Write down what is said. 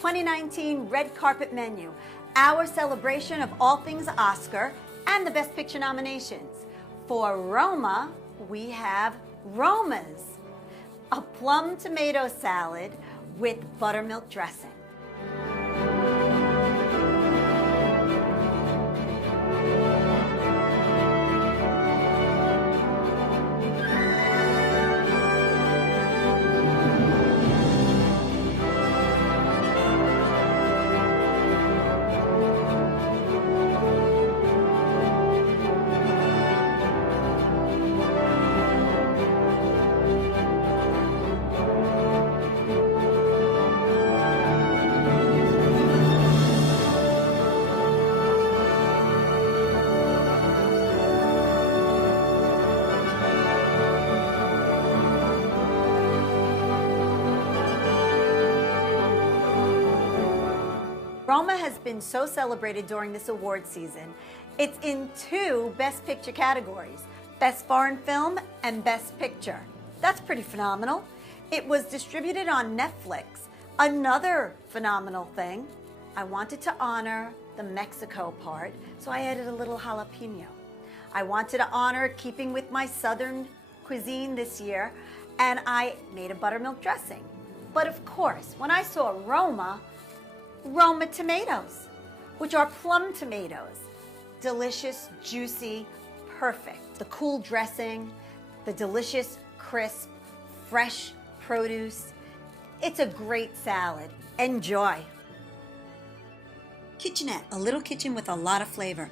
2019 Red Carpet Menu, our celebration of all things Oscar and the Best Picture nominations. For Roma, we have Roma's, a plum tomato salad with buttermilk dressing. Roma has been so celebrated during this award season. It's in 2 Best Picture categories, Best Foreign Film and Best Picture. That's pretty phenomenal. It was distributed on Netflix. Another phenomenal thing, I wanted to honor the Mexico part, so I added a little jalapeno. I wanted to honor keeping with my Southern cuisine this year, and I made a buttermilk dressing. But of course, when I saw Roma tomatoes, which are plum tomatoes. Delicious, juicy, perfect. The cool dressing, the delicious, crisp, fresh produce. It's a great salad. Enjoy. KitchAnnette, a little kitchen with a lot of flavor.